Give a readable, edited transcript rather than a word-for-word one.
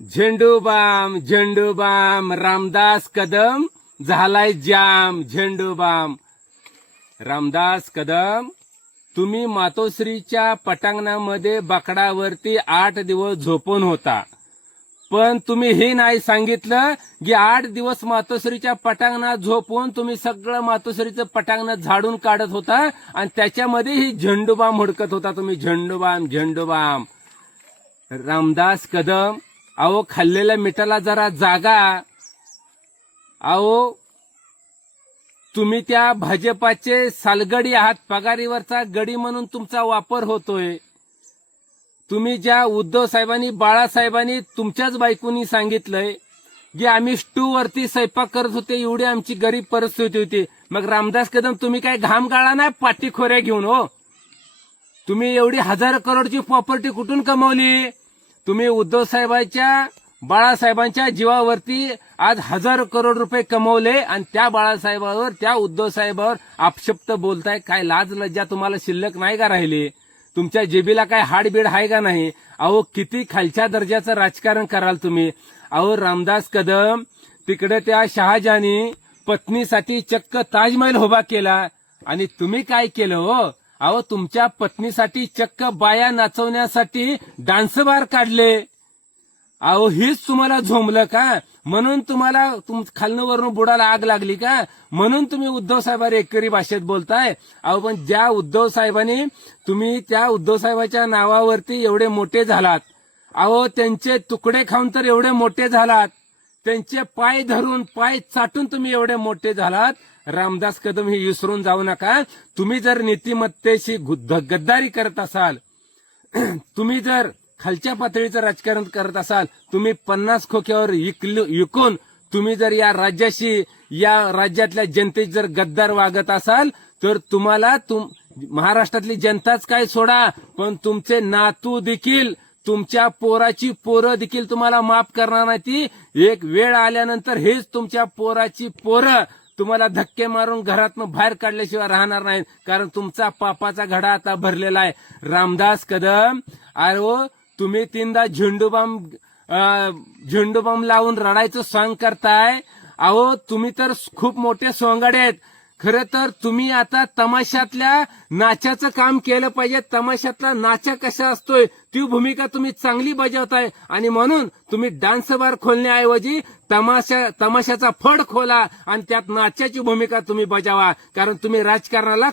झेंडूबाम झेंडूबाम रामदास कदम झालाय जाम झेंडूबाम. रामदास कदम, तुम्ही मातोश्रीच्या पटांगणामध्ये बाकडावरती 8 दिवस झोपून होता, पण तुम्ही हे नाही सांगितलं की 8 दिवस मातोश्रीच्या पटांगणात झोपून तुम्ही सगळं मातोश्रीचं पटांगण झाडून काढत होता आणि त्याच्यामध्ये ही झेंडूबाम हुडकत होता तुम्ही. झेंडूबाम झेंडूबाम. रामदास कदम, अहो खाल्लेल्या मिठाला जरा जागा. अहो तुम्ही त्या भाजपाचे सालगडी आहात, पगारीवरचा गडी म्हणून तुमचा वापर होतोय. तुम्ही ज्या उद्धव साहेबांनी बाळासाहेबांनी तुमच्याच बायकोनी सांगितलंय की आम्ही स्टूवरती स्वयंपाक करत होते, एवढी आमची गरीब परिस्थिती होती. मग रामदास कदम तुम्ही काय घाम गाळा ना पाठीखोऱ्या घेऊन हो? तुम्ही एवढी 1000 करोडची प्रॉपर्टी कुठून कमवली? तुम्ही उद्धव साहेबांच्या बाळासाहेबांच्या जीवावरती आज 1000 करोड रुपये कमवले आणि त्या बाळासाहेबावर त्या उद्धव साहेबावर अपशब्द बोलताय. काय लाज लज्जा तुम्हाला शिल्लक नाही का राहिली? तुमच्या जेबीला काय हाडबीड आहे का नाही? अहो किती खालच्या दर्जाचं राजकारण कराल तुम्ही. अहो रामदास कदम, तिकडे त्या शहाजहानी पत्नीसाठी चक्क ताजमहल उभा केला आणि तुम्ही काय केलं हो? अहो तुमच्या पत्नीसाठी चक्क बाया नाचवण्यासाठी डान्स बार काढले. अहो हीच तुम्हाला झोंबलं का? म्हणून तुम्हाला खालनं वरून बुडाला आग लागली का? म्हणून तुम्ही उद्धव साहेबांवर एकरी भाषेत बोलताय. अहो पण ज्या उद्धव साहेबांनी, तुम्ही त्या उद्धव साहेबांच्या नावावरती एवढे मोठे झालात, अहो त्यांचे तुकडे खाऊन तर एवढे मोठे झालात, त्यांचे पाय धरून पाय चाटून तुम्ही एवढे मोठे झालात. रामदास कदम हे विसरून जाऊ नका. तुम्ही जर नीतिमत्तेशी गद्दारी करत असाल, तुम्ही जर खालच्या पातळीचं राजकारण करत असाल, तुम्ही 50 खोक्यावर विकून तुम्ही जर या राज्याशी, या राज्यातल्या जनतेची जर गद्दार वागत असाल, तर तुम्हाला महाराष्ट्रातली जनताच काय सोडा, पण तुमचे नातू देखील, तुमच्या पोराची पोरं देखील तुम्हाला माफ करणार नाही. ती एक वेळ आल्यानंतर हेच तुमच्या पोराची पोरं तुम्हाला धक्के मारून घरातून बाहेर काढल्याशिवाय राहणार नाहीत, कारण तुमचा पापाचा घडा आता भरलेला आहे. रामदास कदम, अरे तुम्ही 3दा झेंडूबाम लावून रडायचं सॉंग करताय. अहो तुम्ही तर खूप मोठे सोंगाडे आहेत. खरं तर तुम्ही आता तमाशातल्या नाचाचं काम केलं पाहिजे. तमाशातला नाचा कसा असतोय ती भूमिका तुम्ही चांगली बजावताय आणि म्हणून तुम्ही डान्स बार खोलण्याऐवजी तमाशाचा फड खोला आणि त्यात नाचाची भूमिका तुम्ही बजावा, कारण तुम्ही राजकारणाला